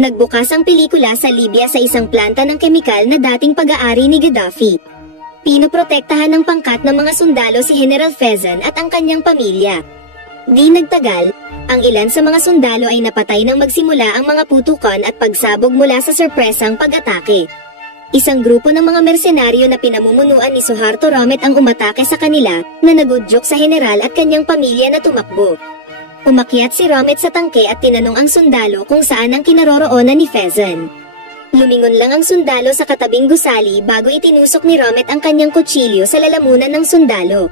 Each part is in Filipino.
Nagbukas ang pelikula sa Libya sa isang planta ng kemikal na dating pag-aari ni Gaddafi. Pinoprotektahan ng pangkat ng mga sundalo si General Fezan at ang kanyang pamilya. Di nagtagal, ang ilan sa mga sundalo ay napatay nang magsimula ang mga putukan at pagsabog mula sa sorpresang pag-atake. Isang grupo ng mga mersenaryo na pinamumunuan ni Suharto Romet ang umatake sa kanila na nagudyok sa general at kanyang pamilya na tumakbo. Umakyat si Romet sa tangke at tinanong ang sundalo kung saan ang kinaroroonan ni Fezan. Lumingon lang ang sundalo sa katabing gusali bago itinusok ni Romet ang kanyang kutsilyo sa lalamunan ng sundalo.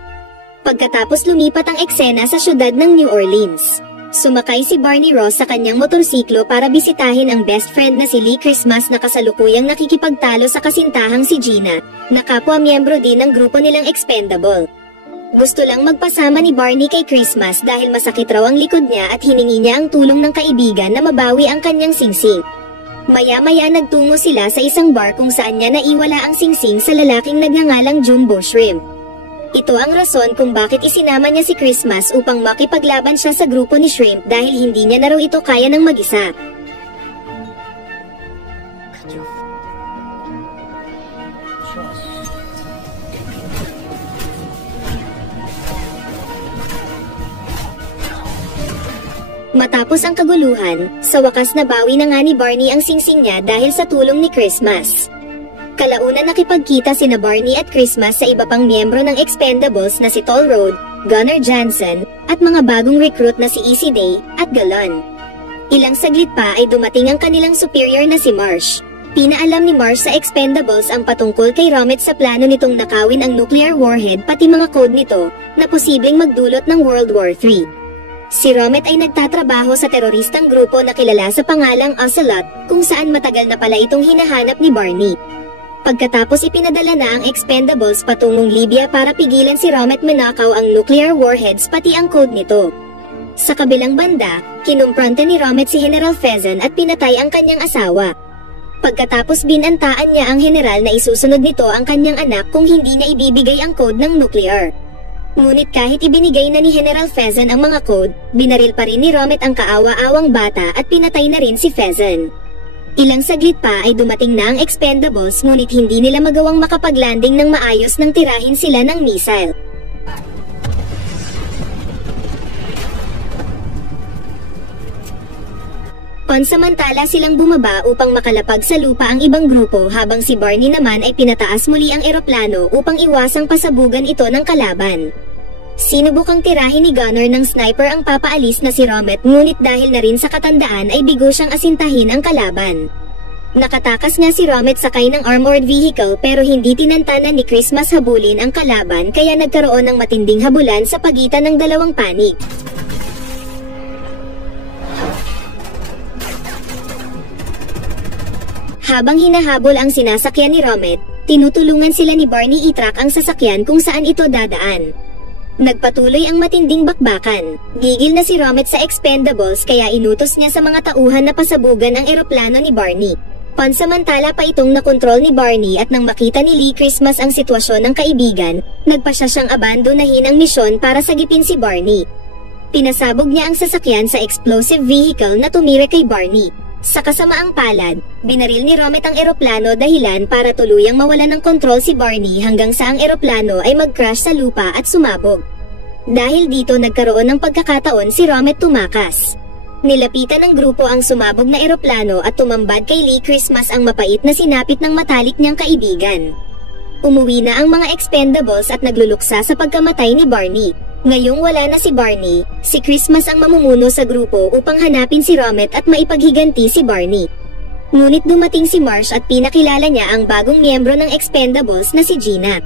Pagkatapos lumipat ang eksena sa syudad ng New Orleans. Sumakay si Barney Ross sa kanyang motorsiklo para bisitahin ang best friend na si Lee Christmas na kasalukuyang nakikipagtalo sa kasintahang si Gina, na kapwa-miyembro din ng grupo nilang Expendable. Gusto lang magpasama ni Barney kay Christmas dahil masakit raw ang likod niya at hiningi niya ang tulong ng kaibigan na mabawi ang kanyang singsing. Maya-maya nagtungo sila sa isang bar kung saan niya naiwala ang singsing sa lalaking nagngangalang Jumbo Shrimp. Ito ang rason kung bakit isinama niya si Christmas upang makipaglaban siya sa grupo ni Shrimp dahil hindi niya na raw ito kaya ng mag-isa. Matapos ang kaguluhan, sa wakas nabawi na nga ni Barney ang singsing niya dahil sa tulong ni Christmas. Kalaunan nakipagkita sina Barney at Christmas sa iba pang miyembro ng Expendables na si Toll Road, Gunnar Johnson, at mga bagong recruit na si Easy Day at Galon. Ilang saglit pa ay dumating ang kanilang superior na si Marsh. Pinaalam ni Marsh sa Expendables ang patungkol kay Romet sa plano nitong nakawin ang nuclear warhead pati mga code nito na posibleng magdulot ng World War III. Si Romet ay nagtatrabaho sa teroristang grupo na kilala sa pangalang Ocelot, kung saan matagal na pala itong hinahanap ni Barney. Pagkatapos ipinadala na ang Expendables patungong Libya para pigilan si Romet manakaw ang nuclear warheads pati ang code nito. Sa kabilang banda, kinumpronta ni Romet si General Fezan at pinatay ang kanyang asawa. Pagkatapos binantaan niya ang general na isusunod nito ang kanyang anak kung hindi niya ibibigay ang code ng nuclear. Ngunit kahit ibinigay na ni General Fezan ang mga code, binaril pa rin ni Romet ang kaawa-awang bata at pinatay na rin si Fezan. Ilang saglit pa ay dumating na ang Expendables ngunit hindi nila magawang makapaglanding ng maayos nang tirahin sila ng missile. Pansamantala silang bumaba upang makalapag sa lupa ang ibang grupo habang si Barney naman ay pinataas muli ang eroplano upang iwasang pasabugan ito ng kalaban. Sinubukang tirahin ni Gunnar ng sniper ang papaalis na si Romet ngunit dahil na rin sa katandaan ay bigo siyang asintahin ang kalaban. Nakatakas nga si Romet sakay ng armored vehicle pero hindi tinantanan ni Christmas habulin ang kalaban kaya nagkaroon ng matinding habulan sa pagitan ng dalawang panig. Habang hinahabol ang sinasakyan ni Romet, tinutulungan sila ni Barney i-track ang sasakyan kung saan ito dadaan. Nagpatuloy ang matinding bakbakan. Gigil na si Romet sa Expendables kaya inutos niya sa mga tauhan na pasabugan ang eroplano ni Barney. Pansamantala pa itong nakontrol ni Barney at nang makita ni Lee Christmas ang sitwasyon ng kaibigan, nagpasya siyang abandonahin ang misyon para sagipin si Barney. Pinasabog niya ang sasakyan sa explosive vehicle na tumira kay Barney. Sa kasamaang palad, binaril ni Romet ang eroplano dahilan para tuluyang mawalan ng kontrol si Barney hanggang sa ang eroplano ay mag-crash sa lupa at sumabog. Dahil dito nagkaroon ng pagkakataon si Romet tumakas. Nilapitan ng grupo ang sumabog na eroplano at tumambad kay Lee Christmas ang mapait na sinapit ng matalik niyang kaibigan. Umuwi na ang mga Expendables at nagluluksa sa pagkamatay ni Barney. Ngayong wala na si Barney, si Christmas ang mamumuno sa grupo upang hanapin si Romet at maipaghiganti si Barney. Ngunit dumating si Marsh at pinakilala niya ang bagong miyembro ng Expendables na si Gina.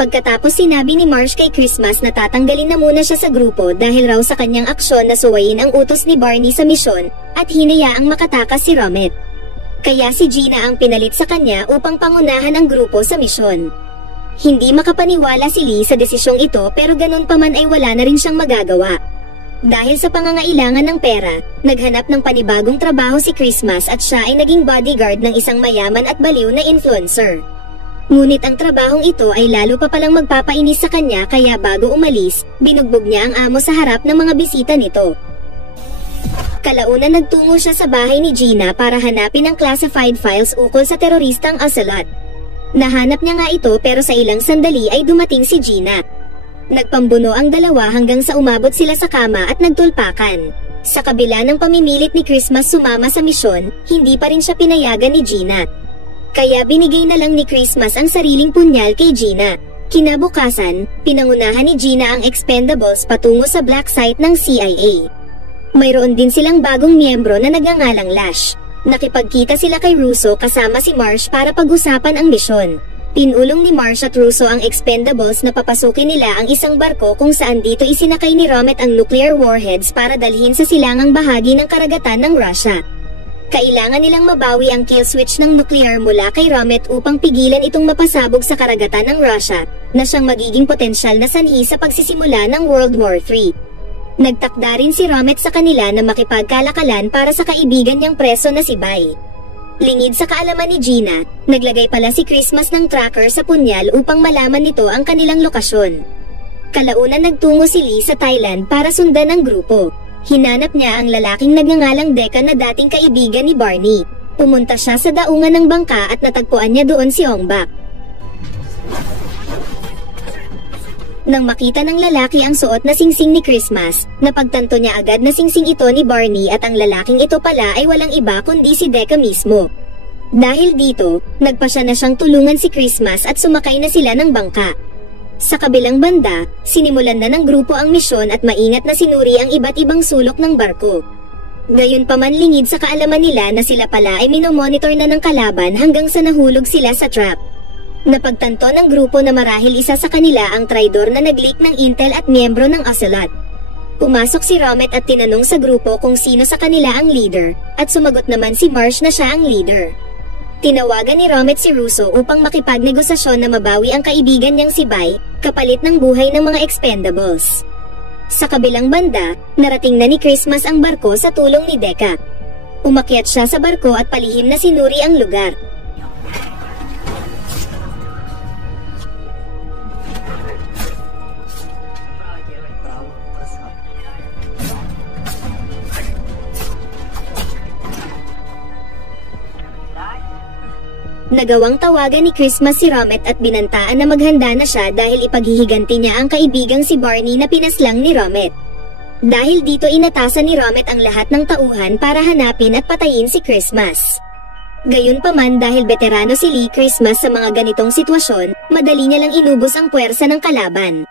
Pagkatapos sinabi ni Marsh kay Christmas na tatanggalin na muna siya sa grupo dahil raw sa kanyang aksyon na suwayin ang utos ni Barney sa misyon at hinayaang makatakas si Romet. Kaya si Gina ang pinalit sa kanya upang pangunahan ang grupo sa misyon. Hindi makapaniwala si Lee sa desisyong ito pero ganun pa man ay wala na rin siyang magagawa. Dahil sa pangangailangan ng pera, naghanap ng panibagong trabaho si Christmas at siya ay naging bodyguard ng isang mayaman at baliw na influencer. Ngunit ang trabahong ito ay lalo pa palang magpapainis sa kanya kaya bago umalis, binugbog niya ang amo sa harap ng mga bisita nito. Kalaunan nagtungo siya sa bahay ni Gina para hanapin ang classified files ukol sa teroristang Ocelot. Nahanap niya nga ito pero sa ilang sandali ay dumating si Gina. Nagpambuno ang dalawa hanggang sa umabot sila sa kama at nagtulpakan. Sa kabila ng pamimilit ni Christmas sumama sa misyon, hindi pa rin siya pinayagan ni Gina. Kaya binigay na lang ni Christmas ang sariling punyal kay Gina. Kinabukasan, pinangunahan ni Gina ang Expendables patungo sa black site ng CIA. Mayroon din silang bagong miyembro na nagngangalang Lash. Nakipagkita sila kay Russo kasama si Marsh para pag-usapan ang misyon. Pinulong ni Marsh at Russo ang Expendables na papasukin nila ang isang barko kung saan dito isinakay ni Romet ang nuclear warheads para dalhin sa silangang bahagi ng karagatan ng Russia. Kailangan nilang mabawi ang kill switch ng nuclear mula kay Romet upang pigilan itong mapasabog sa karagatan ng Russia, na siyang magiging potensyal na sanhi sa pagsisimula ng World War III. Nagtakda rin si Romet sa kanila na makipagkalakalan para sa kaibigan niyang preso na si Bai. Lingid sa kaalaman ni Gina, naglagay pala si Christmas ng tracker sa punyal upang malaman nito ang kanilang lokasyon. Kalaunan nagtungo si Lee sa Thailand para sundan ang grupo. Hinanap niya ang lalaking nagngangalang Decca na dating kaibigan ni Barney. Pumunta siya sa daungan ng bangka at natagpuan niya doon si Ong-bak. Nang makita ng lalaki ang suot na singsing ni Christmas, napagtanto niya agad na singsing ito ni Barney at ang lalaking ito pala ay walang iba kundi si Decca mismo. Dahil dito, nagpasya na siyang tulungan si Christmas at sumakay na sila ng bangka. Sa kabilang banda, sinimulan na ng grupo ang misyon at maingat na sinuri ang iba't ibang sulok ng barko. Gayunpaman lingid sa kaalaman nila na sila pala ay minomonitor na ng kalaban hanggang sa nahulog sila sa trap. Napagtanto ng grupo na marahil isa sa kanila ang traidor na nag-leak ng intel at miyembro ng Ocelot. Pumasok si Romet at tinanong sa grupo kung sino sa kanila ang leader, at sumagot naman si Marsh na siya ang leader. Tinawagan ni Romet si Russo upang makipagnegosasyon na mabawi ang kaibigan niyang si Bai, kapalit ng buhay ng mga Expendables. Sa kabilang banda, narating na ni Christmas ang barko sa tulong ni Decca. Umakyat siya sa barko at palihim na sinuri ang lugar. Nagawang tawagan ni Christmas si Romet at binantaan na maghanda na siya dahil ipaghihiganti niya ang kaibigang si Barney na pinaslang ni Romet. Dahil dito inatasan ni Romet ang lahat ng tauhan para hanapin at patayin si Christmas. Gayunpaman dahil veterano si Lee Christmas sa mga ganitong sitwasyon, madali niya lang inubos ang puwersa ng kalaban.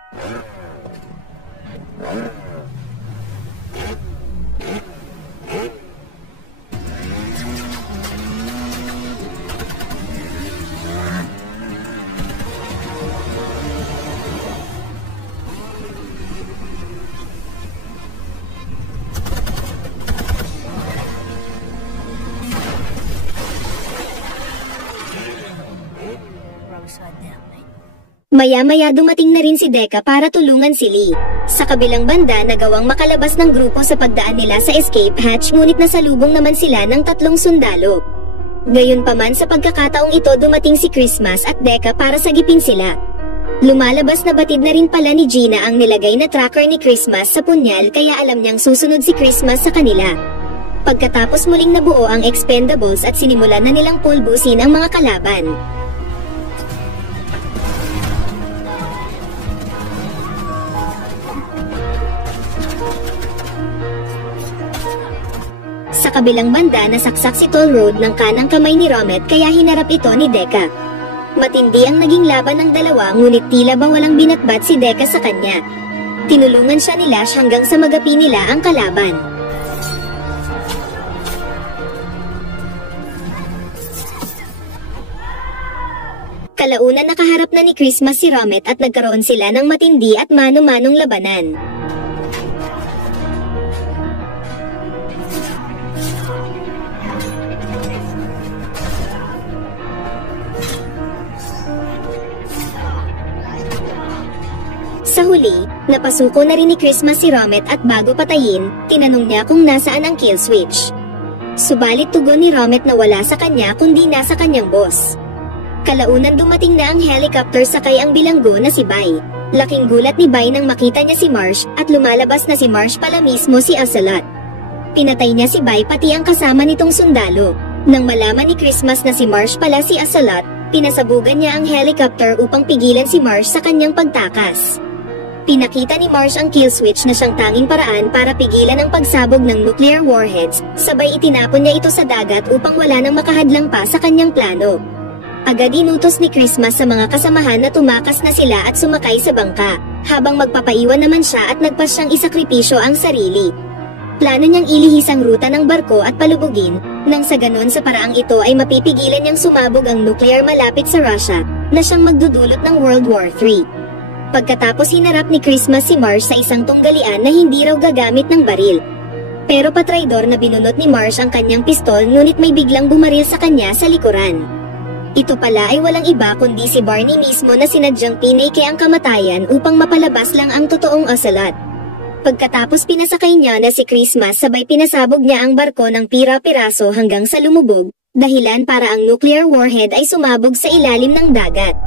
Maya-maya dumating na rin si Decca para tulungan si Lee. Sa kabilang banda nagawang makalabas ng grupo sa pagdaan nila sa escape hatch ngunit nasalubong naman sila ng 3 sundalo. Gayunpaman sa pagkakataong ito dumating si Christmas at Decca para sagipin sila. Lumalabas na batid na rin pala ni Gina ang nilagay na tracker ni Christmas sa punyal kaya alam niyang susunod si Christmas sa kanila. Pagkatapos muling nabuo ang Expendables at sinimulan na nilang pulbusin ang mga kalaban. Sa kabilang banda nasaksak si Toll Road ng kanang kamay ni Romet kaya hinarap ito ni Decca. Matindi ang naging laban ng dalawa ngunit tila ba walang binatbat si Decca sa kanya. Tinulungan siya ni Lash hanggang sa magapi nila ang kalaban. Kalaunan nakaharap na ni Christmas si Romet at nagkaroon sila ng matindi at mano-manong labanan. Sa huli, napasuko na rin ni Christmas si Romet at bago patayin, tinanong niya kung nasaan ang kill switch. Subalit tugon ni Romet na wala sa kanya kundi nasa kanyang boss. Kalaunan dumating na ang helicopter sakay ang bilanggo na si Bai. Laking gulat ni Bai nang makita niya si Marsh at lumalabas na si Marsh pala mismo si Ocelot. Pinatay niya si Bai pati ang kasama nitong sundalo. Nang malaman ni Christmas na si Marsh pala si Ocelot, pinasabugan niya ang helicopter upang pigilan si Marsh sa kanyang pagtakas. Pinakita ni Marsh ang kill switch na siyang tanging paraan para pigilan ang pagsabog ng nuclear warheads, sabay itinapon niya ito sa dagat upang wala nang makahadlang pa sa kanyang plano. Agad inutos ni Christmas sa mga kasamahan na tumakas na sila at sumakay sa bangka, habang magpapaiwan naman siya at nagpas siyang isakripisyo ang sarili. Plano niyang ilihis ang ruta ng barko at palubugin, nang sa ganon sa paraang ito ay mapipigilan niyang sumabog ang nuclear malapit sa Russia, na siyang magdudulot ng World War III. Pagkatapos hinarap ni Christmas si Marsh sa isang tunggalian na hindi raw gagamit ng baril. Pero patraidor na binunot ni Marsh ang kanyang pistol ngunit may biglang bumaril sa kanya sa likuran. Ito pala ay walang iba kundi si Barney mismo na sinadyang pinake ang kamatayan upang mapalabas lang ang totoong Ocelot. Pagkatapos pinasakay niya na si Christmas sabay pinasabog niya ang barko ng pira-piraso hanggang sa lumubog, dahilan para ang nuclear warhead ay sumabog sa ilalim ng dagat.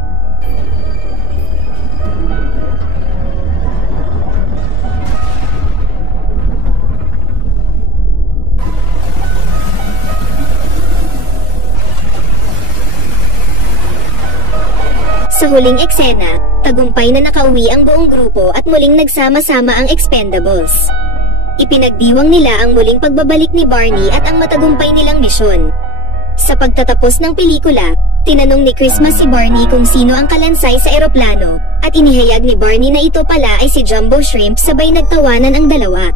Sa huling eksena, tagumpay na nakauwi ang buong grupo at muling nagsama-sama ang Expendables. Ipinagdiwang nila ang muling pagbabalik ni Barney at ang matagumpay nilang misyon. Sa pagtatapos ng pelikula, tinanong ni Christmas si Barney kung sino ang kalansay sa eroplano, at inihayag ni Barney na ito pala ay si Jumbo Shrimp sabay nagtawanan ang dalawa.